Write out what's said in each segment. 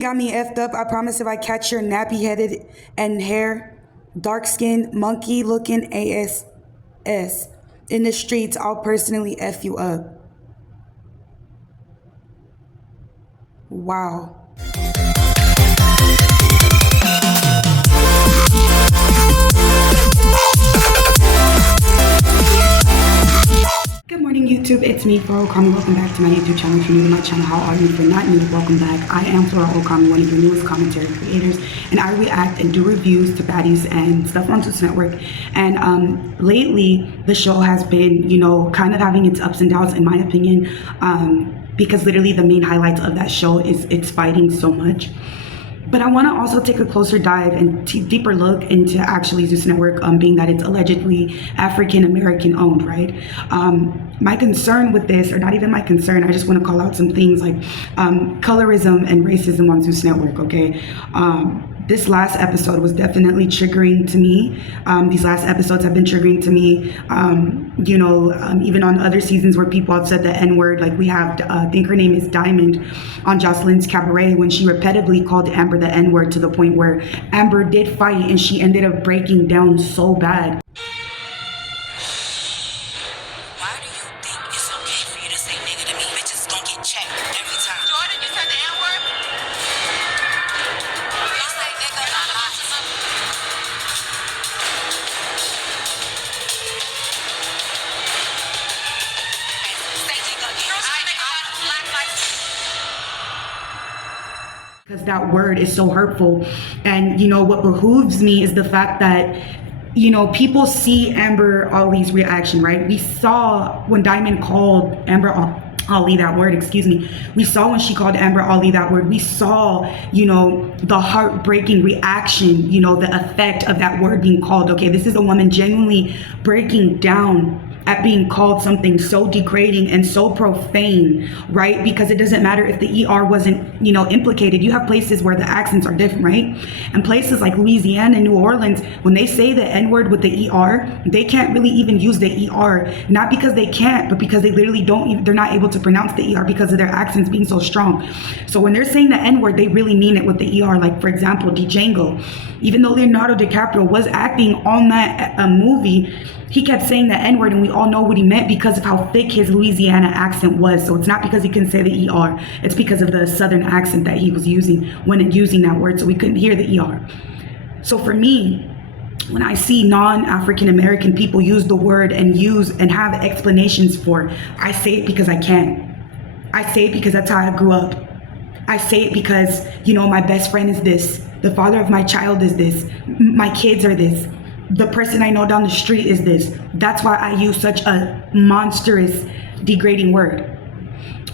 Got me effed up. I promise if I catch your nappy headed and hair, dark skinned, monkey looking ass in the streets, I'll personally F you up. Wow. Good morning, YouTube. It's me, Flora Okami. Welcome back to my YouTube channel. If you're new to my channel, how are you? If you're not new, welcome back. I am Flora Okami, one of your newest commentary creators, and I react and do reviews to baddies and stuff on zeusnetwork. And lately, the show has been, kind of having its ups and downs, in my opinion, because literally the main highlights of that show is it's fighting so much. But I want to also take a closer dive and deeper look into actually zeusnetwork, being that it's allegedly African-American owned, right? My concern with this, or not even my concern, I just want to call out some things like colorism and racism on zeusnetwork, okay? This last episode was definitely triggering to me. These last episodes have been triggering to me, even on other seasons where people have said the N-word, like we have, I think her name is Diamond on Jocelyn's Cabaret, when she repetitively called Amber the N-word to the point where Amber did fight and she ended up breaking down so bad. Why do you think it's okay for you to say nigga to me? Bitches gonna get checked every time. Jordan, you said the N-word? You say nigga a lot. Because that word is so hurtful. And what behooves me is the fact that people see Amber Ali's reaction, right? We saw when Diamond called Amber Ali that word, we saw when she called Amber Ali that word, we saw the heartbreaking reaction, the effect of that word being called. Okay, this is a woman genuinely breaking down at being called something so degrading and so profane, right? Because it doesn't matter if the ER wasn't, implicated. You have places where the accents are different, right? And places like Louisiana and New Orleans, when they say the N-word with the ER, they can't really even use the ER, not because they can't, but because they literally they're not able to pronounce the ER because of their accents being so strong. So when they're saying the N-word, they really mean it with the ER. Like, for example, Django, even though Leonardo DiCaprio was acting on that movie, he kept saying the N-word, and we all know what he meant because of how thick his Louisiana accent was. So it's not because he couldn't say the ER, it's because of the Southern accent that he was using when using that word, so we couldn't hear the ER. So for me, when I see non-African American people use the word and have explanations for it, I say it because I can. I say it because that's how I grew up. I say it because, my best friend is this, the father of my child is this, my kids are this, the person I know down the street is this. That's why I use such a monstrous, degrading word.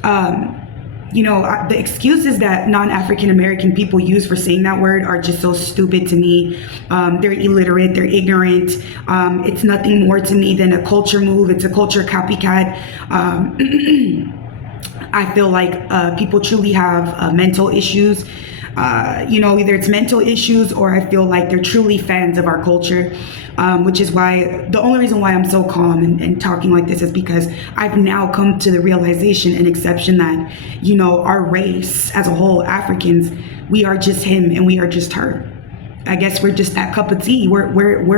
The excuses that non-African American people use for saying that word are just so stupid to me. They're illiterate, they're ignorant. It's nothing more to me than a culture move. It's a culture copycat. I feel like people truly have mental issues. Either it's mental issues or I feel like they're truly fans of our culture, which is why the only reason why I'm so calm and talking like this is because I've now come to the realization and exception that, our race as a whole, Africans, we are just him and we are just her. I guess we're just that cup of tea. We're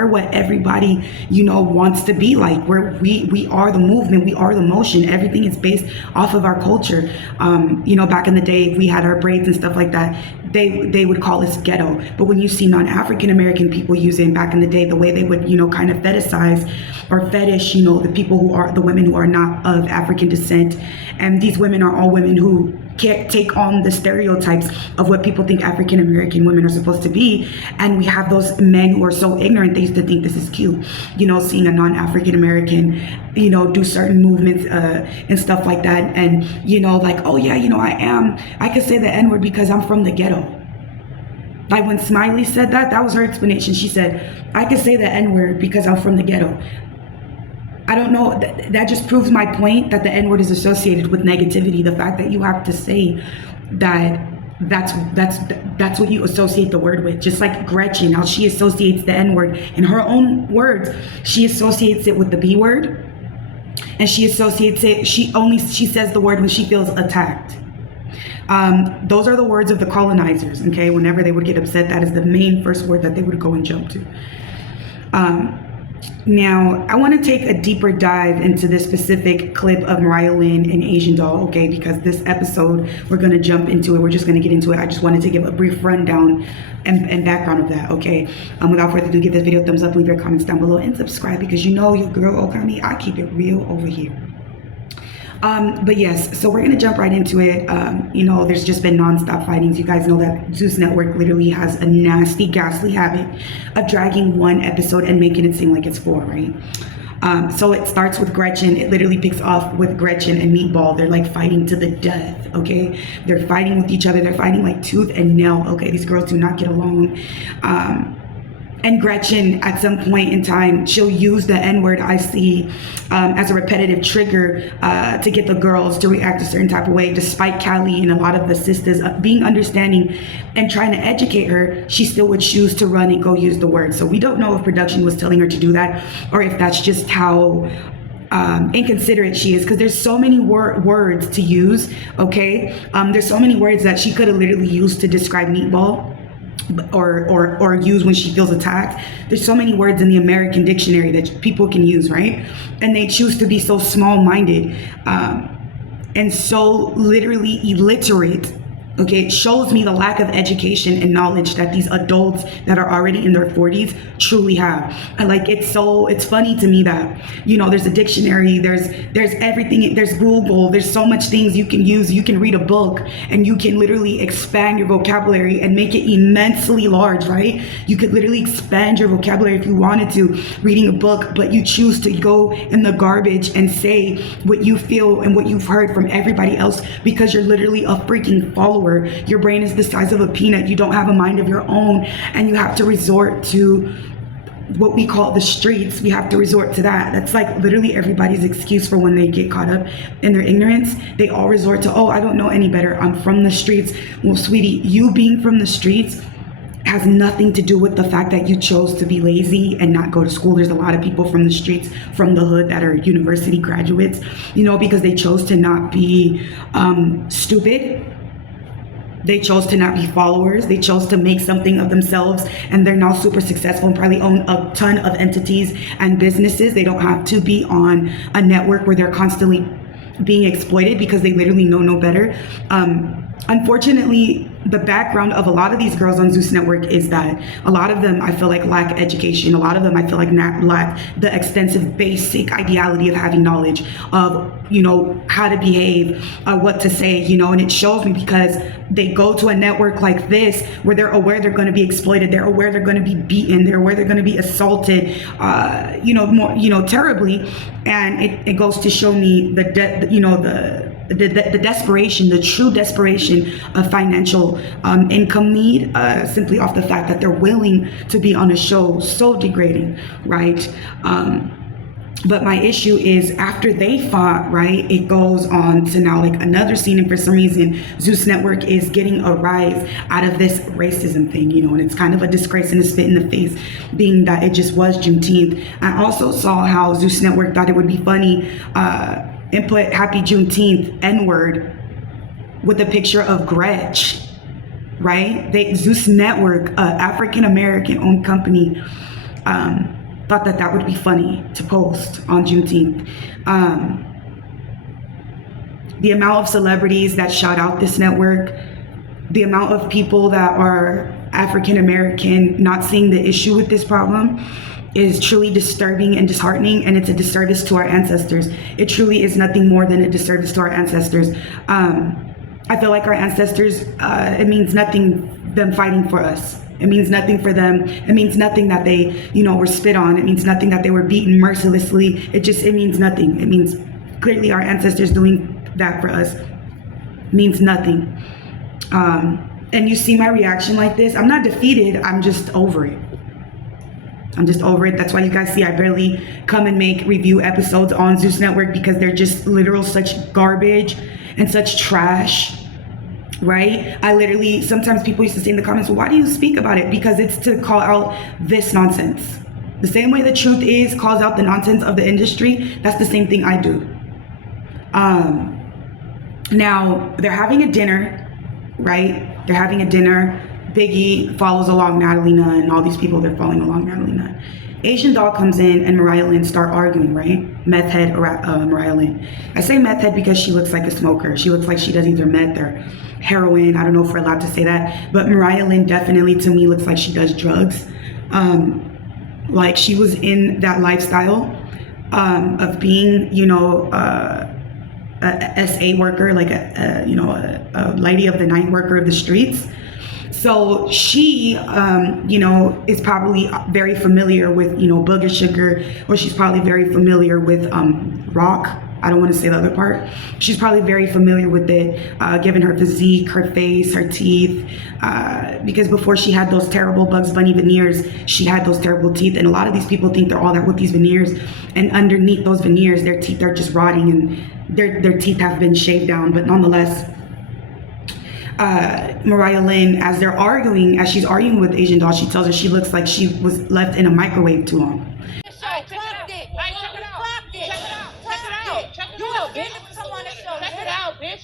what everybody, wants to be like. We are the movement. We are the motion. Everything is based off of our culture. Back in the day, if we had our braids and stuff like that, they would call us ghetto. But when you see non-African American people using back in the day, the way they would, kind of fetishize or fetish, the people who are the women who are not of African descent. And these women are all women who can't take on the stereotypes of what people think African American women are supposed to be. And we have those men who are so ignorant, they used to think this is cute, seeing a non-African American, do certain movements and stuff like that. And, like, oh yeah, I could say the N-word because I'm from the ghetto. Like when Smiley said that was her explanation. She said, I could say the N-word because I'm from the ghetto. I don't know, that just proves my point that the N-word is associated with negativity. The fact that you have to say that's what you associate the word with. Just like Gretchen, how she associates the N-word in her own words, she associates it with the B word, and she associates it, she says the word when she feels attacked. Those are the words of the colonizers, okay? Whenever they would get upset, that is the main first word that they would go and jump to. Now, I want to take a deeper dive into this specific clip of Mariah, Lynn, and Asian Doll, okay? Because this episode, we're going to jump into it. We're just going to get into it. I just wanted to give a brief rundown and background of that, okay? Without further ado, give this video a thumbs up, leave your comments down below, and subscribe, because you know your girl, Okami, I keep it real over here. But yes, so we're gonna jump right into it. You know, there's just been nonstop fightings. You guys know that Zeus Network literally has a nasty, ghastly habit of dragging one episode and making it seem like it's 4, right? So it starts with Gretchen. It literally picks off with Gretchen and Meatball. They're like fighting to the death, okay? They're fighting with each other. They're fighting like tooth and nail, okay? These girls do not get along. And Gretchen, at some point in time, she'll use the N-word, I see, as a repetitive trigger to get the girls to react a certain type of way. Despite Callie and a lot of the sisters being understanding and trying to educate her, she still would choose to run and go use the word. So we don't know if production was telling her to do that, or if that's just how inconsiderate she is, because there's so many words to use, okay? There's so many words that she could have literally used to describe Meatball, or use when she feels attacked. There's so many words in the American dictionary that people can use, right? And they choose to be so small-minded and so literally illiterate. Okay, it shows me the lack of education and knowledge that these adults that are already in their 40s truly have. And like, it's funny to me that, you know, there's a dictionary, there's everything, there's Google, there's so much things you can use. You can read a book and you can literally expand your vocabulary and make it immensely large, right? You could literally expand your vocabulary if you wanted to, reading a book, but you choose to go in the garbage and say what you feel and what you've heard from everybody else because you're literally a freaking follower. Your brain is the size of a peanut. You don't have a mind of your own, and you have to resort to what we call the streets. We have to resort to that. That's like literally everybody's excuse for when they get caught up in their ignorance. They all resort to, oh, I don't know any better, I'm from the streets. Well, sweetie, you being from the streets has nothing to do with the fact that you chose to be lazy and not go to school. There's a lot of people from the streets, from the hood, that are university graduates, you know, because they chose to not be stupid. They chose to not be followers. They chose to make something of themselves, and they're now super successful and probably own a ton of entities and businesses. They don't have to be on a network where they're constantly being exploited because they literally know no better. Unfortunately, the background of a lot of these girls on Zeus Network is that a lot of them, I feel like, lack education. A lot of them, I feel like, lack the extensive basic ideality of having knowledge of, you know, how to behave, what to say, you know, and it shows me because they go to a network like this where they're aware they're going to be exploited. They're aware they're going to be beaten. They're aware they're going to be assaulted, you know, more, you know, terribly. And it goes to show me the desperation, the true desperation of financial income need, simply off the fact that they're willing to be on a show so degrading, right? But my issue is after they fought, right, it goes on to now like another scene, and for some reason Zeus Network is getting a rise out of this racism thing, you know, and it's kind of a disgrace and a spit in the face, being that it just was Juneteenth. I also saw how Zeus Network thought it would be funny and put Happy Juneteenth N-word with a picture of Gretch, right? Zeus Network, African-American owned company, thought that would be funny to post on Juneteenth. The amount of celebrities that shout out this network, the amount of people that are African-American not seeing the issue with this problem is truly disturbing and disheartening, and it's a disservice to our ancestors. It truly is nothing more than a disservice to our ancestors. I feel like our ancestors, it means nothing them fighting for us. It means nothing for them. It means nothing that they, you know, were spit on. It means nothing that they were beaten mercilessly. It means nothing. It means clearly our ancestors doing that for us means nothing. And you see my reaction like this. I'm not defeated. I'm just over it. I'm just over it. That's why you guys see I barely come and make review episodes on Zeus Network, because they're just literal such garbage and such trash, right? I literally, sometimes people used to say in the comments, well, why do you speak about it? Because it's to call out this nonsense. The same way the truth is calls out the nonsense of the industry, that's the same thing I do. Now, they're having a dinner right? They're having a dinner. Biggie follows along Natalie Nunn, and all these people, they're following along Natalie Nunn. Asian Doll comes in and Mariah Lynn start arguing, right? Meth head Mariah Lynn. I say meth head because she looks like a smoker. She looks like she does either meth or heroin. I don't know if we're allowed to say that, but Mariah Lynn definitely to me looks like she does drugs. Like she was in that lifestyle of being, you know, a SA worker, like a lady of the night worker of the streets. So she, you know, is probably very familiar with, you know, Booger Sugar, or she's probably very familiar with rock. I don't want to say the other part. She's probably very familiar with it, given her physique, her face, her teeth, because before she had those terrible Bugs Bunny veneers, she had those terrible teeth. And a lot of these people think they're all that with these veneers, and underneath those veneers, their teeth are just rotting and their teeth have been shaved down. But nonetheless, Mariah Lynn, as she's arguing with Asian Doll, she tells her she looks like she was left in a microwave too long.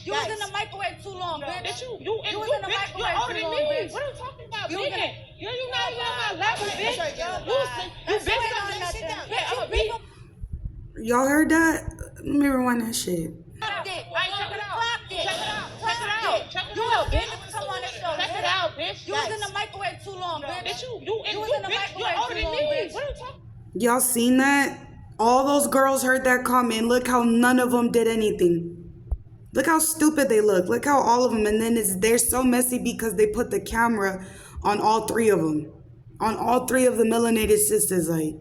You was in the microwave too long, bitch. Bitch, you was in the microwave too long, bitch. What are you talking about, bitch? You're not even on my level, bitch. Y'all heard that? Let me rewind that shit. Check it out, bitch. You was in the microwave too long, bitch. Bitch, you was in the microwave too long, bitch. What are you talking? Y'all seen that? All those girls heard that comment. Look how none of them did anything. Look how stupid they look. Look how all of them, and then they're so messy because they put the camera on all three of them. On all three of the melanated sisters. Like,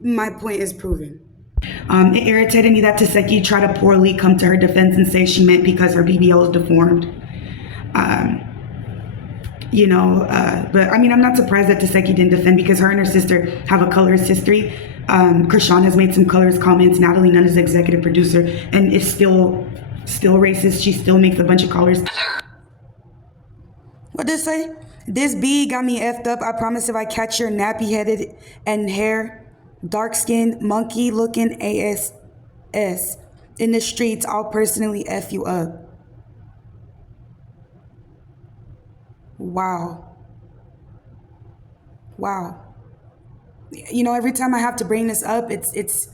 my point is proven. It irritated me that Taseki tried to poorly come to her defense and say she meant because her BBL is deformed. You know, but I mean, I'm not surprised that Taseki didn't defend, because her and her sister have a colorist history. Krishan has made some colorist comments. Natalie Nunn is the executive producer, and it's still racist. She still makes a bunch of colors. What did it say? This bee got me effed up. I promise if I catch your nappy headed and hair, dark skinned, monkey looking ass in the streets, I'll personally F you up. Wow. You know, every time I have to bring this up, it's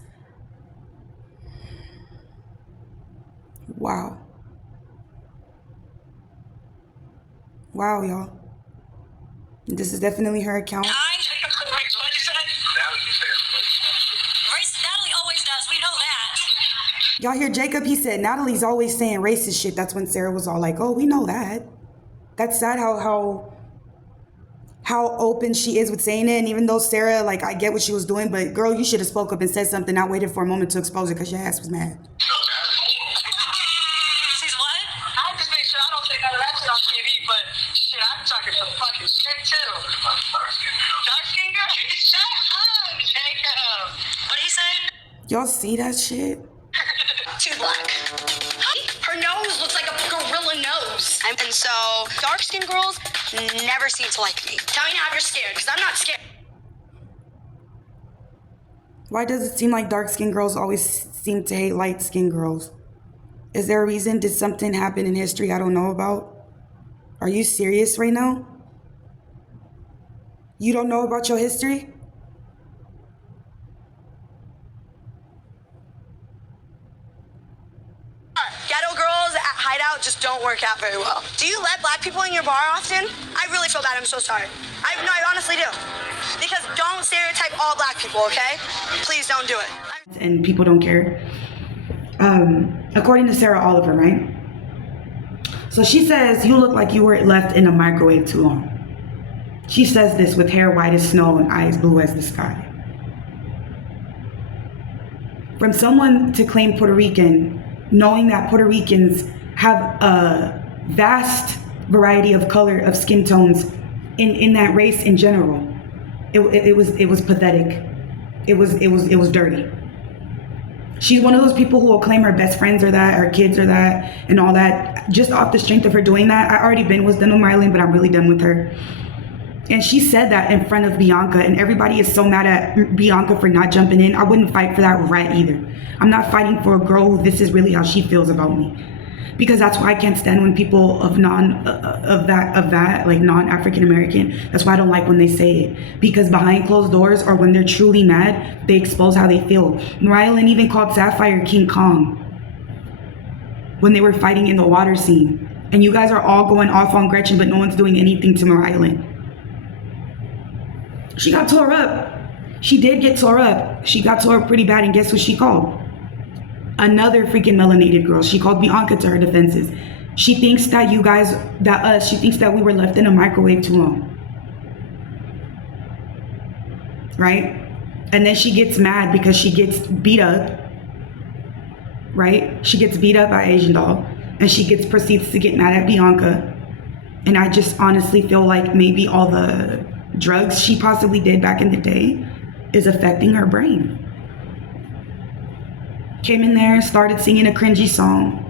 wow. Wow, y'all. This is definitely her account. Natalie always does. We know that. Y'all hear Jacob? He said Natalie's always saying racist shit. That's when Sarah was all like, "Oh, we know that." That's sad how open she is with saying it. And even though Sarah, like, I get what she was doing, but girl, you should have spoke up and said something, not waited for a moment to expose it because your ass was mad. She's what? I just make sure I don't say none of that shit on TV, but shit, I'm talking some fucking shit too. Dark skin girl? Shut up, Jacob. What'd he say? Y'all see that shit? Too black. Her nose looks like a gorilla nose. And so, dark-skinned girls never seem to like me. Tell me now if you're scared, because I'm not scared. Why does it seem like dark-skinned girls always seem to hate light-skinned girls? Is there a reason? Did something happen in history I don't know about? Are you serious right now? You don't know about your history? Ghetto girls at Hideout just don't work out very well. Do you let black people in your bar often? I really feel bad. I'm so sorry. I honestly do. Because don't stereotype all black people, okay? Please don't do it. And people don't care. According to Sarah Oliver, right? So she says, you look like you were left in a microwave too long. She says this with hair white as snow and eyes blue as the sky. From someone to claim Puerto Rican, knowing that Puerto Ricans have a vast variety of color of skin tones in that race in general, it was pathetic. It was dirty. She's one of those people who will claim her best friends are that, her kids are that, and all that, just off the strength of her doing that. I already been with them, Marlon, but I'm really done with her. And she said that in front of Bianca, and everybody is so mad at Bianca for not jumping in. I wouldn't fight for that rat either. I'm not fighting for a girl who this is really how she feels about me. Because that's why I can't stand when people of non-African American, that's why I don't like when they say it. Because behind closed doors, or when they're truly mad, they expose how they feel. Mariah Lynn even called Sapphire King Kong when they were fighting in the water scene. And you guys are all going off on Gretchen, but no one's doing anything to Mariah Lynn. She got tore up. She did get tore up. She got tore up pretty bad, and guess what she called? Another freaking melanated girl. She called Bianca to her defenses. She thinks that she thinks that we were left in a microwave too long. Right? And then she gets mad because she gets beat up. Right? She gets beat up by Asian Doll. And she proceeds to get mad at Bianca. And I just honestly feel like maybe all the drugs she possibly did back in the day is affecting her brain. Came in there, started singing a cringy song.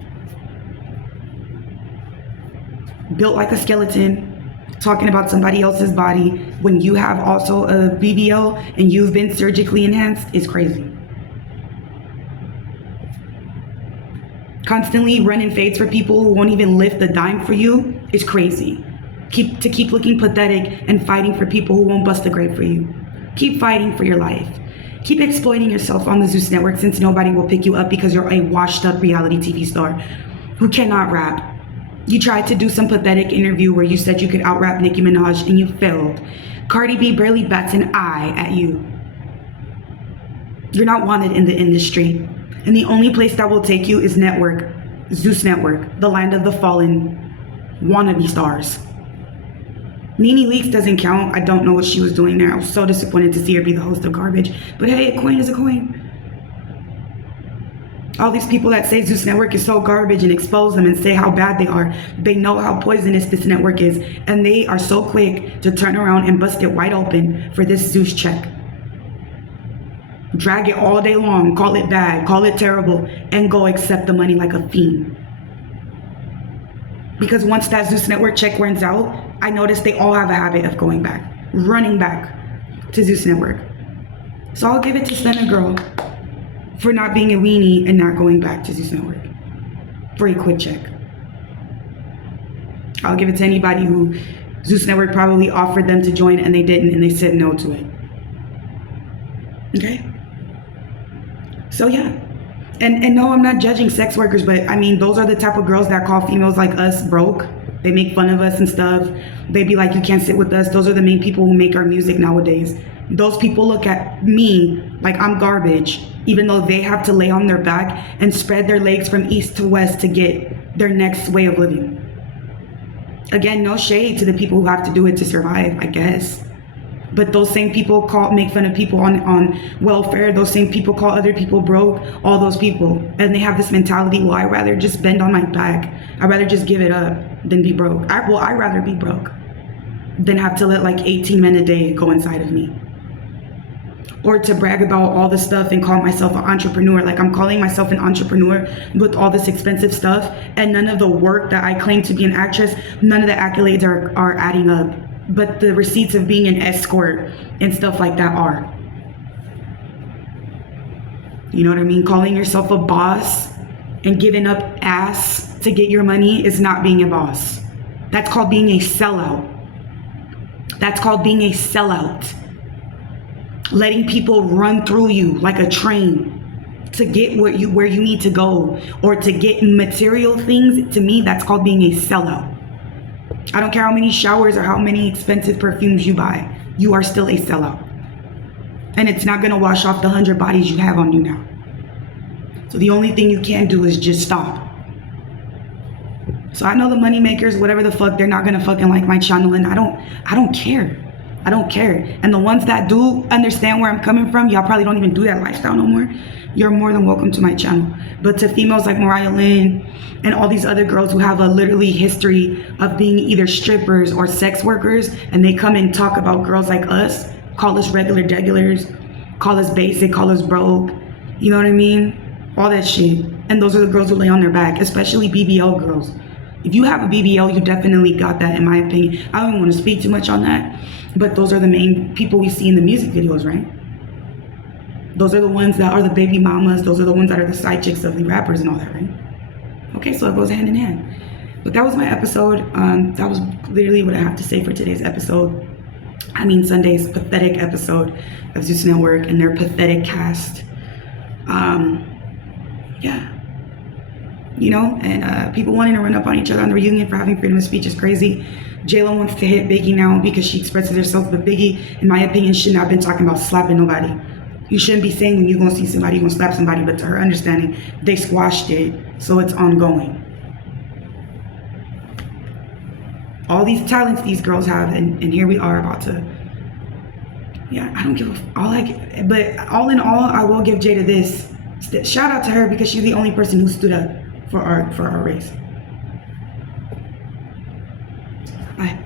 Built like a skeleton, talking about somebody else's body when you have also a BBL and you've been surgically enhanced is crazy. Constantly running fades for people who won't even lift a dime for you is crazy. Keep looking pathetic and fighting for people who won't bust a grape for you. Keep fighting for your life. Keep exploiting yourself on the Zeus Network, since nobody will pick you up because you're a washed up reality TV star who cannot rap. You tried to do some pathetic interview where you said you could out rap Nicki Minaj and you failed. Cardi B barely bats an eye at you. You're not wanted in the industry. And the only place that will take you is Network, Zeus Network, the land of the fallen wannabe stars. Nene Leakes doesn't count. I don't know what she was doing there. I was so disappointed to see her be the host of garbage. But hey, a coin is a coin. All these people that say Zeus Network is so garbage and expose them and say how bad they are, they know how poisonous this network is. And they are so quick to turn around and bust it wide open for this Zeus check. Drag it all day long, call it bad, call it terrible, and go accept the money like a fiend. Because once that Zeus Network check runs out, I noticed they all have a habit of going back, running back to Zeus Network. So I'll give it to Stunner Girl for not being a weenie and not going back to Zeus Network for a quick check. I'll give it to anybody who Zeus Network probably offered them to join and they didn't, and they said no to it. Okay? So yeah. And no, I'm not judging sex workers, but I mean, those are the type of girls that call females like us broke. They make fun of us and stuff. They be like, you can't sit with us. Those are the main people who make our music nowadays. Those people look at me like I'm garbage, even though they have to lay on their back and spread their legs from east to west to get their next way of living. Again, no shade to the people who have to do it to survive, I guess. But those same people make fun of people on welfare. Those same people call other people broke, all those people. And they have this mentality, well, I'd rather just bend on my back. I'd rather just give it up than be broke. I'd rather be broke than have to let like 18 men a day go inside of me. Or to brag about all this stuff and call myself an entrepreneur. Like I'm calling myself an entrepreneur with all this expensive stuff, and none of the work that I claim to be an actress, none of the accolades are adding up. But the receipts of being an escort and stuff like that are. You know what I mean? Calling yourself a boss and giving up ass to get your money is not being a boss. That's called being a sellout. That's called being a sellout. Letting people run through you like a train to get where you need to go, or to get material things. To me, that's called being a sellout. I don't care how many showers or how many expensive perfumes you buy, you are still a sellout. And it's not gonna wash off the 100 bodies you have on you now. So the only thing you can do is just stop. So I know the money makers, whatever the fuck, they're not gonna fucking like my channel, and I don't care. I don't care. And the ones that do understand where I'm coming from, y'all probably don't even do that lifestyle no more. You're more than welcome to my channel. But to females like Mariah Lynn and all these other girls who have a literally history of being either strippers or sex workers, and they come and talk about girls like us, call us regulars, call us basic, call us broke, you know what I mean? All that shit. And those are the girls who lay on their back, especially BBL girls. If you have a BBL, you definitely got that, in my opinion. I don't even want to speak too much on that, but those are the main people we see in the music videos, right? Those are the ones that are the baby mamas. Those are the ones that are the side chicks of the rappers and all that, right? Okay, so it goes hand in hand. But that was my episode. That was literally what I have to say for today's episode. I mean, Sunday's pathetic episode of Zeus Network and their pathetic cast. Yeah. You know, and people wanting to run up on each other on the reunion for having freedom of speech is crazy. J-Lo wants to hit Biggie now because she expresses herself, but Biggie, in my opinion, should not have been talking about slapping nobody. You shouldn't be saying when you're gonna see somebody, you're gonna slap somebody, but to her understanding, they squashed it, so it's ongoing. All these talents these girls have, and here we are about to, yeah, I don't give a, but all in all, I will give Jada this. Shout out to her because she's the only person who stood up for our race. Bye.